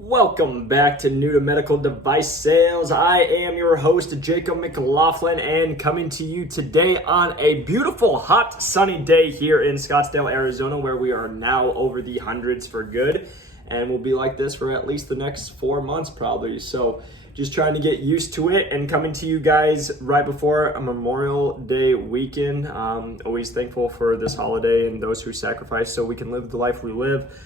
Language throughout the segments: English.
Welcome back to New to Medical Device Sales. I am your host, Jacob McLaughlin, and coming to you today on a beautiful, hot, sunny day here in Scottsdale, Arizona, where we are now over the hundreds for good, and we'll be like this for at least the next 4 months probably. So just trying to get used to it and coming to you guys right before a Memorial Day weekend. Always thankful for this holiday and those who sacrifice so we can live the life we live.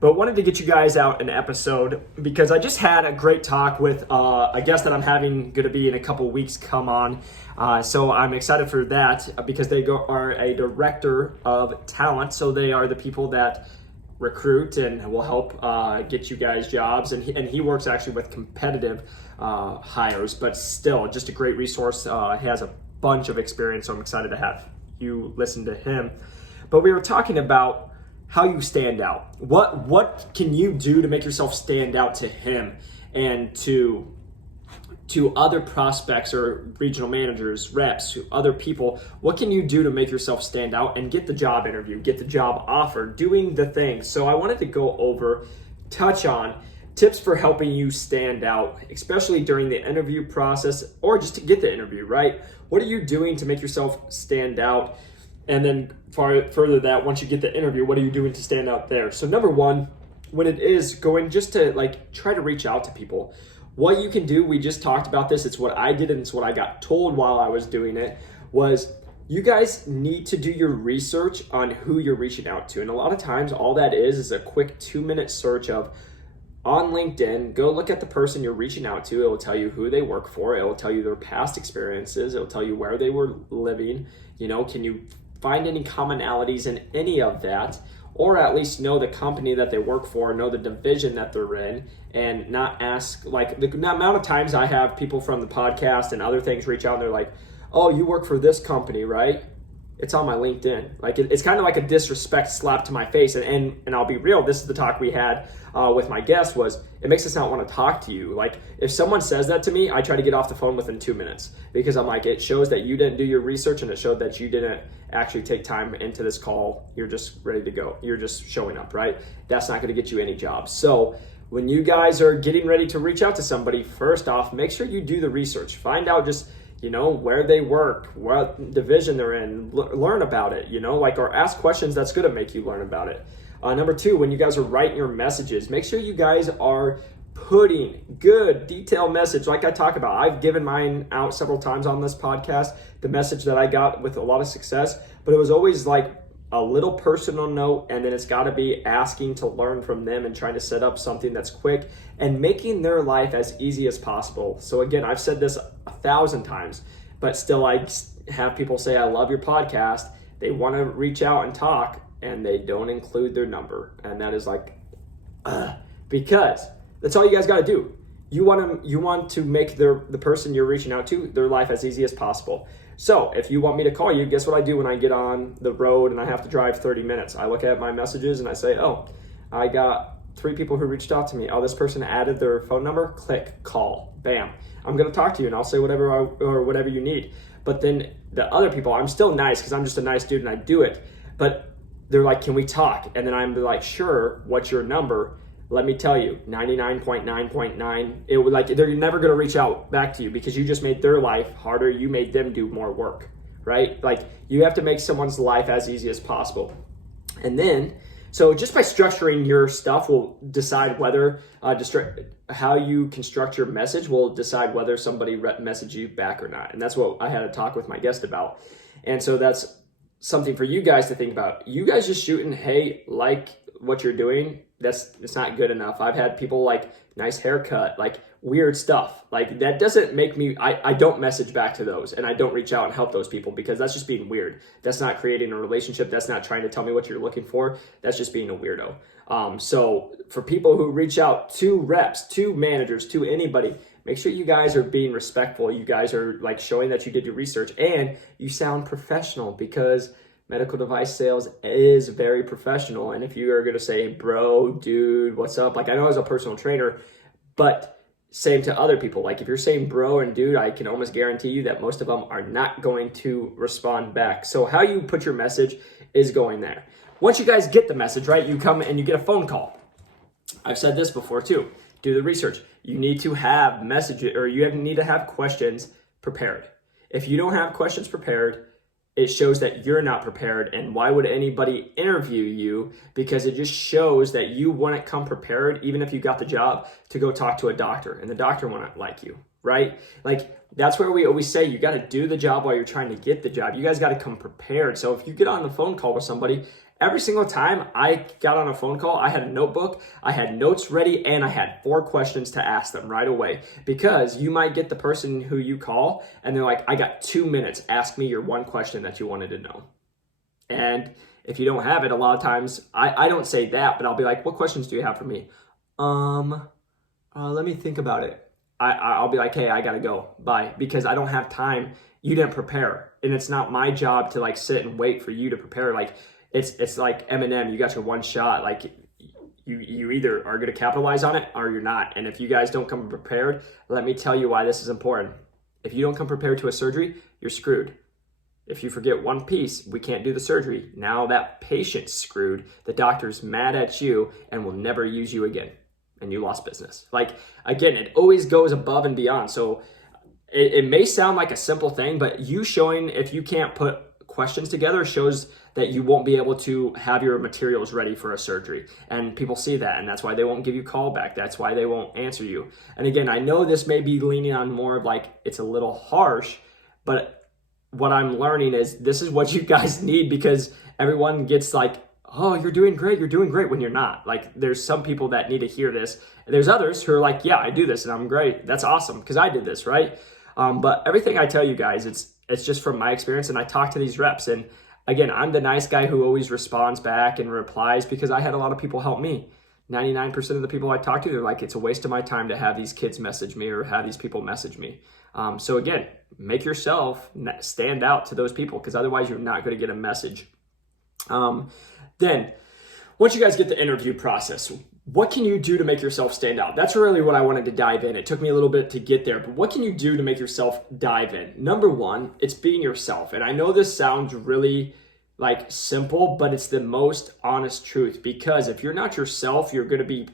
But wanted to get you guys out an episode because I just had a great talk with a guest that I'm going to be in a couple weeks come on. So I'm excited for that because they are a director of talent. So they are the people that recruit and will help get you guys jobs. And he works actually with competitive hires, but still just a great resource. He has a bunch of experience, so I'm excited to have you listen to him. But we were talking about how you stand out. What can you do to make yourself stand out to him and to other prospects or regional managers, reps, other people? What can you do to make yourself stand out and get the job interview, get the job offer, doing the things? So I wanted to touch on tips for helping you stand out, especially during the interview process or just to get the interview, right? What are you doing to make yourself stand out? And then further that, once you get the interview, what are you doing to stand out there? So number one, when it is going just to try to reach out to people, what you can do, we just talked about this, it's what I did and it's what I got told while I was doing it, was you guys need to do your research on who you're reaching out to. And a lot of times all that is a quick 2-minute search of on LinkedIn, go look at the person you're reaching out to. It will tell you who they work for. It will tell you their past experiences. It will tell you where they were living. Can you find any commonalities in any of that, or at least know the company that they work for, know the division that they're in, and not ask, the amount of times I have people from the podcast and other things reach out and they're like, oh, you work for this company, right? It's on my LinkedIn. It's kind of like a disrespect slap to my face. And I'll be real, this is the talk we had with my guest, was it makes us not want to talk to you. If someone says that to me, I try to get off the phone within 2 minutes because I'm like, it shows that you didn't do your research and it showed that you didn't actually take time into this call. You're just ready to go. You're just showing up, right? That's not going to get you any jobs. So when you guys are getting ready to reach out to somebody, first off, make sure you do the research. Find out just where they work, what division they're in, learn about it, or ask questions that's going to make you learn about it. Number two, when you guys are writing your messages, make sure you guys are putting good detailed message. Like I talk about, I've given mine out several times on this podcast, the message that I got with a lot of success, but it was always a little personal note, and then it's got to be asking to learn from them and trying to set up something that's quick and making their life as easy as possible. So again, I've said this 1,000 times, but still I have people say, I love your podcast. They want to reach out and talk and they don't include their number. And that is because that's all you guys got to do. You want to make the person you're reaching out to, their life as easy as possible. So if you want me to call you, guess what I do when I get on the road and I have to drive 30 minutes? I look at my messages and I say, oh, I got 3 people who reached out to me. Oh, this person added their phone number. Click, call, bam. I'm going to talk to you and I'll say whatever you need. But then the other people, I'm still nice because I'm just a nice dude and I do it. But they're like, can we talk? And then I'm like, sure, what's your number? Let me tell you, 99.9.9, they're never going to reach out back to you because you just made their life harder. You made them do more work, right? You have to make someone's life as easy as possible. And then, so just by structuring your stuff will decide whether, how you construct your message will decide whether somebody message you back or not. And that's what I had a talk with my guest about. And so that's something for you guys to think about. You guys just shooting, hey, what you're doing, it's not good enough. I've had people nice haircut, weird stuff. That doesn't make me, I don't message back to those and I don't reach out and help those people because that's just being weird. That's not creating a relationship. That's not trying to tell me what you're looking for. That's just being a weirdo. So for people who reach out to reps, to managers, to anybody, make sure you guys are being respectful. You guys are showing that you did your research and you sound professional because medical device sales is very professional. And if you are going to say, bro, dude, what's up? I know as a personal trainer, but same to other people. If you're saying bro and dude, I can almost guarantee you that most of them are not going to respond back. So how you put your message is going there. Once you guys get the message, right, you come and you get a phone call. I've said this before too. Do the research. You need to have messages, or need to have questions prepared. If you don't have questions prepared, it shows that you're not prepared. And why would anybody interview you? Because it just shows that you wouldn't come prepared, even if you got the job, to go talk to a doctor, and the doctor wouldn't like you, right? Like, that's where we always say you got to do the job while you're trying to get the job. You guys got to come prepared. So if you get on the phone call with somebody, every single time I got on a phone call, I had a notebook, I had notes ready, and I had 4 questions to ask them right away. Because you might get the person who you call and they're like, I got 2 minutes, ask me your one question that you wanted to know. And if you don't have it, a lot of times, I don't say that, but I'll be like, what questions do you have for me? Let me think about it. I'll be like, hey, I gotta go, bye, because I don't have time. You didn't prepare, and it's not my job to like sit and wait for you to prepare. Like, it's like Eminem, you got your one shot. Like, you either are gonna capitalize on it or you're not. And if you guys don't come prepared, let me tell you why this is important. If you don't come prepared to a surgery, you're screwed. If you forget one piece, we can't do the surgery. Now that patient's screwed, the doctor's mad at you and will never use you again. And you lost business. Like, again, it always goes above and beyond. So it may sound like a simple thing, but you showing, if you can't put questions together, shows that you won't be able to have your materials ready for a surgery. And people see that, and that's why they won't give you call back. That's why they won't answer you. And again, I know this may be leaning on more of like, it's a little harsh, but what I'm learning is this is what you guys need, because everyone gets like, oh, you're doing great when you're not. Like, there's some people that need to hear this. There's others who are like, yeah, I do this and I'm great. That's awesome because I did this, right? But everything I tell you guys, it's just from my experience, and I talk to these reps. And again, I'm the nice guy who always responds back and replies because I had a lot of people help me. 99% of the people I talk to, they're like, it's a waste of my time to have these kids message me or have these people message me. So again, make yourself stand out to those people, because otherwise you're not going to get a message. Then, once you guys get the interview process, what can you do to make yourself stand out? That's really what I wanted to dive in. It took me a little bit to get there, but what can you do to make yourself dive in? Number one, it's being yourself. And I know this sounds really like simple, but it's the most honest truth, because if you're not yourself, you're going to be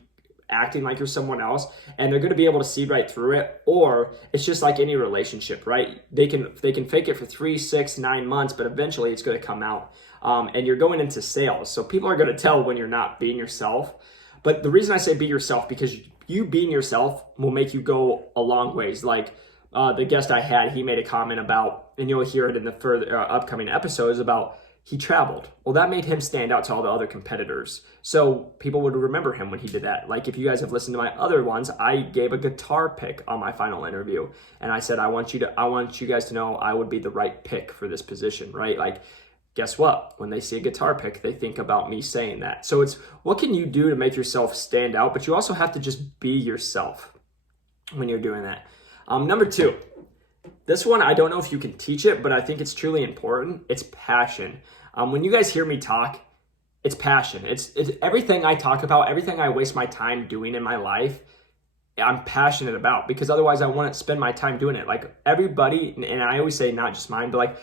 acting like you're someone else, and they're going to be able to see right through it. Or it's just like any relationship, right? They can fake it for 3, 6, 9 months, but eventually it's going to come out. And you're going into sales, so people are going to tell when you're not being yourself. But the reason I say be yourself, because you being yourself will make you go a long ways. Like the guest I had, he made a comment about, and you'll hear it in the further upcoming episodes, about he traveled. Well, that made him stand out to all the other competitors. So people would remember him when he did that. Like, if you guys have listened to my other ones, I gave a guitar pick on my final interview. And I said, I want you guys to know I would be the right pick for this position, right? Like, guess what? When they see a guitar pick, they think about me saying that. So it's, what can you do to make yourself stand out? But you also have to just be yourself when you're doing that. Number 2, this one, I don't know if you can teach it, but I think it's truly important. It's passion. When you guys hear me talk, it's passion. It's everything I talk about, everything I waste my time doing in my life, I'm passionate about, because otherwise I wouldn't spend my time doing it. Like, everybody, and I always say not just mine, but like,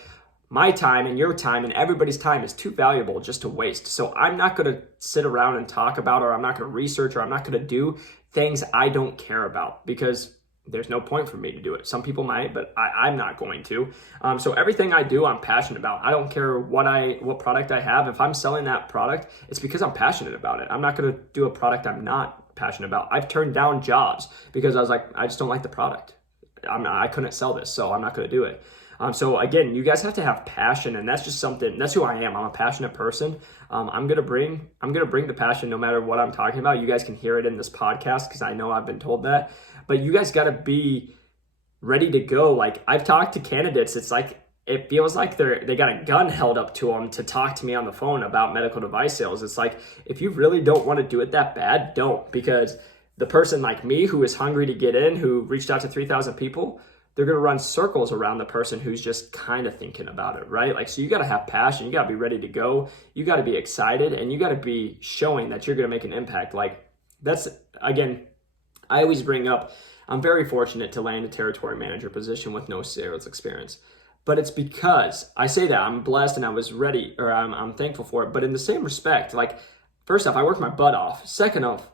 my time and your time and everybody's time is too valuable just to waste. So I'm not going to sit around and talk about, or I'm not going to research, or I'm not going to do things I don't care about, because there's no point for me to do it. Some people might, but I'm not going to. So everything I do, I'm passionate about. I don't care what product I have. If I'm selling that product, it's because I'm passionate about it. I'm not going to do a product I'm not passionate about. I've turned down jobs because I was like, I just don't like the product. I couldn't sell this, so I'm not going to do it. So again, you guys have to have passion, and that's just something, that's who I am. I'm a passionate person. I'm going to bring the passion no matter what I'm talking about. You guys can hear it in this podcast, because I know I've been told that, but you guys got to be ready to go. Like, I've talked to candidates. It's like, it feels like they got a gun held up to them to talk to me on the phone about medical device sales. It's like, if you really don't want to do it that bad, don't, because the person like me who is hungry to get in, who reached out to 3,000 people, they're going to run circles around the person who's just kind of thinking about it, right? Like, so you got to have passion. You got to be ready to go. You got to be excited, and you got to be showing that you're going to make an impact. Like, that's, again, I always bring up, I'm very fortunate to land a territory manager position with no sales experience. But it's because I say that I'm blessed and I was ready, or I'm thankful for it. But in the same respect, like, first off, I worked my butt off. Second off,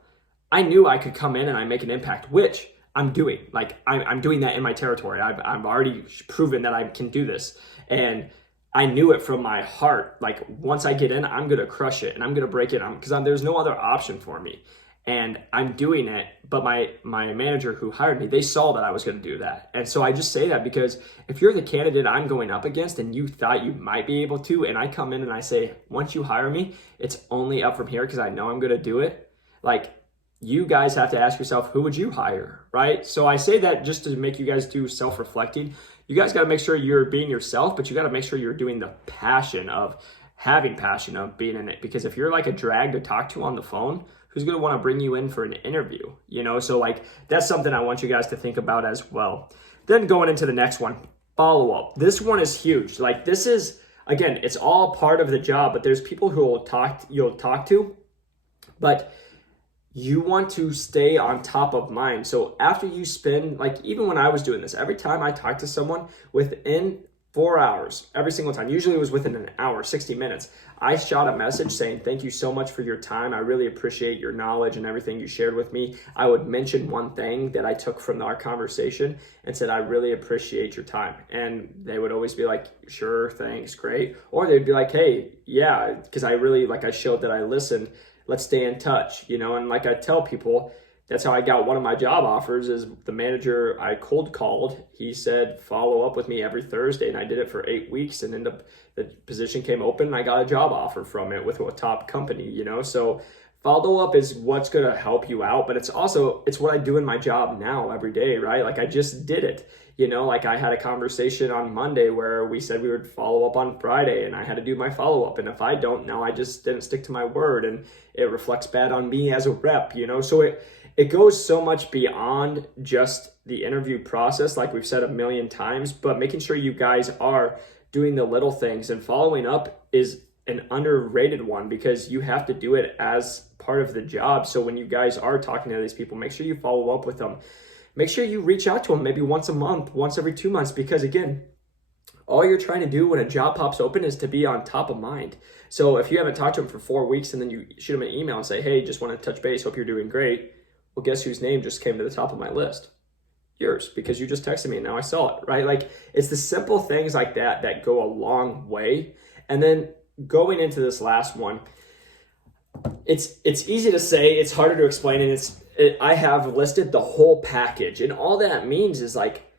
I knew I could come in and I make an impact, which I'm doing. Like I'm doing that in my territory. I've already proven that I can do this. And I knew it from my heart. Like once I get in, I'm going to crush it and I'm going to break it because there's no other option for me. And I'm doing it, but my manager who hired me, they saw that I was going to do that. And so I just say that because if you're the candidate I'm going up against and you thought you might be able to, and I come in and I say, once you hire me, it's only up from here because I know I'm going to do it. Like you guys have to ask yourself, who would you hire, right? So I say that just to make you guys do self-reflecting. You guys got to make sure you're being yourself, but you got to make sure you're doing the passion of having passion of being in it. Because if you're like a drag to talk to on the phone, who's going to want to bring you in for an interview? You know, so like that's something I want you guys to think about as well. Then going into the next one, follow-up. This one is huge. Like this is, again, it's all part of the job, but there's people who you'll talk to, but you want to stay on top of mind. So after you spend, like even when I was doing this, every time I talked to someone within 4 hours, every single time, usually it was within an hour, 60 minutes, I shot a message saying, thank you so much for your time. I really appreciate your knowledge and everything you shared with me. I would mention one thing that I took from our conversation and said, I really appreciate your time. And they would always be like, sure, thanks, great. Or they'd be like, hey, yeah, because I showed that I listened. Let's stay in touch, you know? And like I tell people, that's how I got one of my job offers is the manager I cold called. He said, follow up with me every Thursday. And I did it for 8 weeks and ended up, the position came open and I got a job offer from it with a top company, you know? So follow up is what's going to help you out, but it's what I do in my job now every day, right? Like I just did it, you know, like I had a conversation on Monday where we said we would follow up on Friday and I had to do my follow up. And if I don't know, I just didn't stick to my word and it reflects bad on me as a rep, you know? So it goes so much beyond just the interview process, like we've said a million times, but making sure you guys are doing the little things, and following up is an underrated one because you have to do it as part of the job. So when you guys are talking to these people, make sure you follow up with them. Make sure you reach out to them maybe once a month, once every 2 months, because again, all you're trying to do when a job pops open is to be on top of mind. So if you haven't talked to them for 4 weeks and then you shoot them an email and say, hey, just want to touch base, hope you're doing great. Well, guess whose name just came to the top of my list? Yours, because you just texted me and now I saw it, right? Like it's the simple things like that that go a long way. And then going into this last one, it's easy to say, it's harder to explain, and I have listed the whole package, and all that means is like,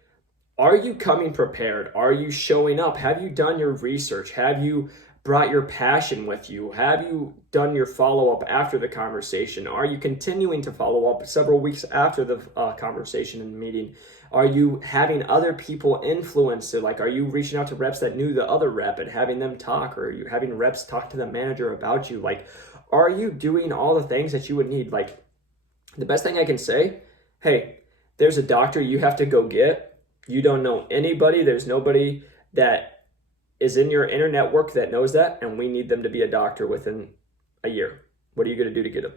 are you coming prepared? Are you showing up? Have you done your research? Have you brought your passion with you? Have you done your follow-up after the conversation? Are you continuing to follow up several weeks after the conversation and meeting? Are you having other people influence it? Like, are you reaching out to reps that knew the other rep and having them talk? Or are you having reps talk to the manager about you? Like, are you doing all the things that you would need? Like, the best thing I can say, hey, there's a doctor you have to go get. You don't know anybody. There's nobody that is in your inner network that knows that, and we need them to be a doctor within a year. What are you going to do to get them?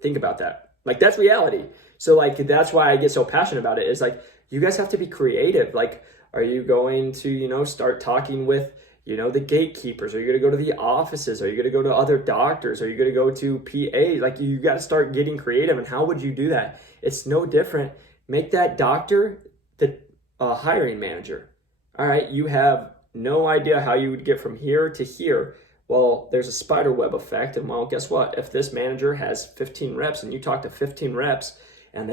Think about that. Like, that's reality. So like, that's why I get so passionate about it, is like, you guys have to be creative. Like, are you going to, you know, start talking with, you know, the gatekeepers? Are you going to go to the offices? Are you going to go to other doctors? Are you going to go to PA? Like, you got to start getting creative. And how would you do that? It's no different. Make that doctor the hiring manager. All right, you have no idea how you would get from here to here. Well, there's a spider web effect. And well, guess what? If this manager has 15 reps and you talk to 15 reps and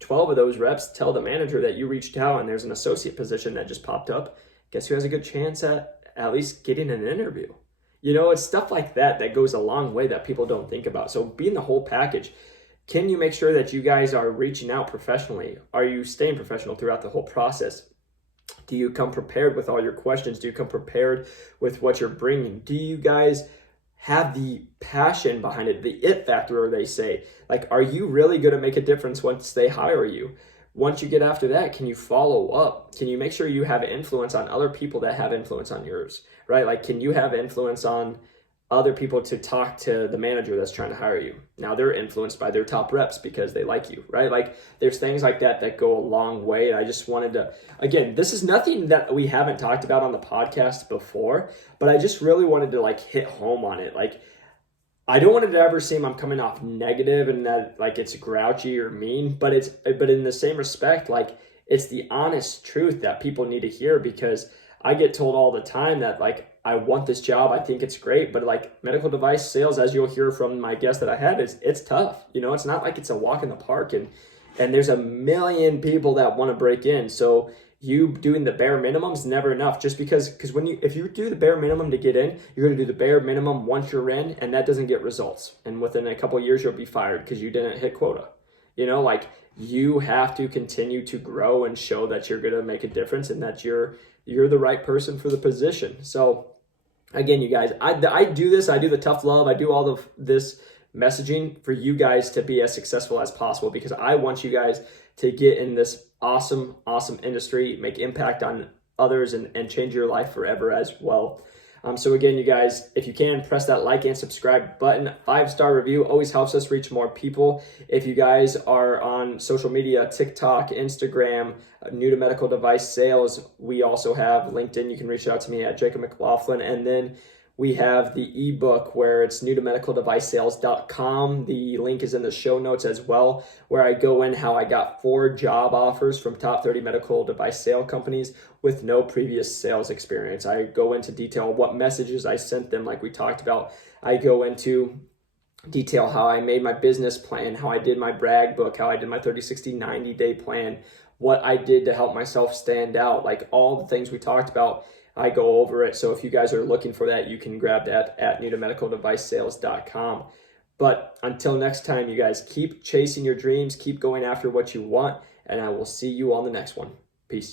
12 of those reps tell the manager that you reached out and there's an associate position that just popped up, guess who has a good chance at least getting an interview? You know, it's stuff like that goes a long way that people don't think about. So being the whole package, can you make sure that you guys are reaching out professionally? Are you staying professional throughout the whole process? Do you come prepared with all your questions? Do you come prepared with what you're bringing? Do you guys have the passion behind it, the it factor, they say? Like, are you really going to make a difference once they hire you? Once you get after that, can you follow up? Can you make sure you have influence on other people that have influence on yours, right? Like, can you have influence on other people to talk to the manager that's trying to hire you? Now they're influenced by their top reps because they like you, right? Like, there's things like that go a long way. And I just wanted to, again, this is nothing that we haven't talked about on the podcast before, but I just really wanted to like hit home on it. Like, I don't want it to ever seem I'm coming off negative and that like it's grouchy or mean, but in the same respect, like it's the honest truth that people need to hear, because I get told all the time that like I want this job, I think it's great, but like medical device sales, as you'll hear from my guest that I had, it's tough. You know, it's not like it's a walk in the park, and there's a million people that want to break in. So you doing the bare minimum is never enough, just because if you do the bare minimum to get in, you're going to do the bare minimum once you're in, and that doesn't get results, and within a couple of years you'll be fired because you didn't hit quota. You know, like you have to continue to grow and show that you're going to make a difference and that you're the right person for the position. So again, you guys, I do this, I do the tough love, I do all of this messaging for you guys to be as successful as possible, because I want you guys to get in this awesome industry, make impact on others, and change your life forever as well. So again, you guys, if you can, press that like and subscribe button. 5-star review always helps us reach more people. If you guys are on social media, TikTok, Instagram, New to Medical Device Sales, we also have LinkedIn. You can reach out to me at Jacob McLaughlin. And then we have the ebook where it's newtomedicaldevicesales.com. The link is in the show notes as well, where I go in how I got 4 job offers from top 30 medical device sale companies with no previous sales experience. I go into detail what messages I sent them, like we talked about. I go into detail how I made my business plan, how I did my brag book, how I did my 30, 60, 90-day plan, what I did to help myself stand out, like all the things we talked about. I go over it. So if you guys are looking for that, you can grab that at newtomedicaldevicesales.com. But until next time, you guys, keep chasing your dreams, keep going after what you want, and I will see you on the next one.